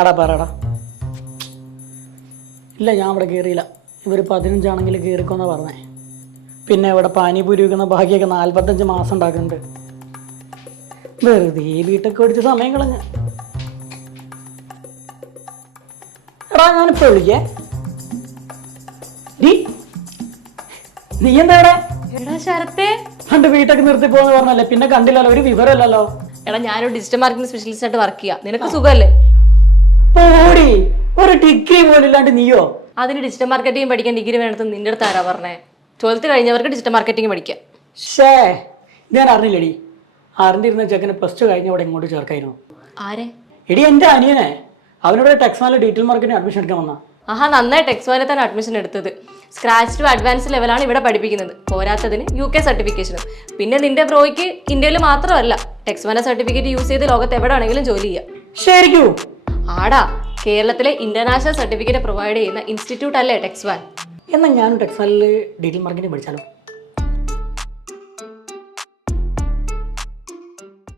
ആടാ പറയടാ. ഇല്ല, ഞാൻ അവിടെ കയറിയില്ല. ഇവർ 15 കയറിക്കൊന്നാ പറഞ്ഞേ. പിന്നെ ഇവിടെ പാനിപൂരി വയ്ക്കുന്ന ബാക്കിയൊക്കെ 45 മാസം ഉണ്ടാക്കുന്നുണ്ട്. വെറുതെ വീട്ടൊക്കെ ഓടിച്ച സമയം കളഞ്ഞ. എടാ ഞാനിപ്പോ വിളിക്കേ. നീ എന്താ ഇവിടെ? എടാ ശരത്തെ, പണ്ട് വീട്ടൊക്കെ നിർത്തി പോന്ന് പറഞ്ഞല്ലേ, പിന്നെ കണ്ടില്ലല്ലോ, ഒരു വിവരമല്ലല്ലോ. എടാ ഞാനൊരു ഡിജിറ്റൽ മാർക്കറ്റിംഗ് സ്പെഷ്യലിസ്റ്റ് ആയിട്ട് വർക്ക് ചെയ്യാം. നിനക്ക് സുഖമല്ലേ? ഓടി ഒരു ഡിഗ്രി പോലും ഇല്ലാണ്ട് നീയോ? അതിന് ഡിജിറ്റൽ മാർക്കറ്റിംഗ് പഠിക്കാൻ ഡിഗ്രി വേണമെന്ന് നിന്റെ അടുത്ത് ആരാ പറഞ്ഞേ? 12th കഴിഞ്ഞവർക്ക് ഡിജിറ്റൽ മാർക്കറ്റിംഗ് പഠിക്കാം. ഷേ, ഞാൻ അറിഞ്ഞില്ലടി. അറിഞ്ഞിരുന്ന ചെക്കന് +2 കഴിഞ്ഞ അവിടെ ഇങ്ങോട്ട് ചേർക്കായിരുന്നു. ആരെ? എടി എൻ്റെ അനിയനെ. അവനോട് ടെക്സ്മാനിൽ ഡീറ്റെയിൽ മാർക്കറ്റിംഗ് അഡ്മിഷൻ എടുക്കാൻ വന്ന. ആഹാ, നന്നായി ടെക്സ്മാനിൽ തന്നെ അഡ്മിഷൻ എടുത്തത്. സ്ക്രാച്ച് ടു അഡ്വാൻസ് ലെവലാണ് ഇവിടെ പഠിപ്പിക്കുന്നത്. പോരാത്തതിന് UK സർട്ടിഫിക്കേഷനും. പിന്നെ നിന്റെ ബ്രോയ്ക്ക് ഇന്ത്യയിൽ മാത്രമല്ല, ടെക്സ്മാന സർട്ടിഫിക്കറ്റ് യൂസ് ചെയ്ത് ലോകത്ത് എവിടെ ആണെങ്കിലും ജോലി ചെയ്യാം. ശരിക്കും? ആടാ, കേരളത്തിലെ ഇന്റർനാഷണൽ സർട്ടിഫിക്കറ്റ് പ്രൊവൈഡ് ചെയ്യുന്ന ഇൻസ്റ്റിറ്റ്യൂട്ട് അല്ലേ ടെക്സ്വാൻ. എന്നാൽ ഞാനും ടെക്സ്മാനിൽ ഡീറ്റെയിൽ മാർക്കറ്റിംഗ് പഠിച്ചാലോ?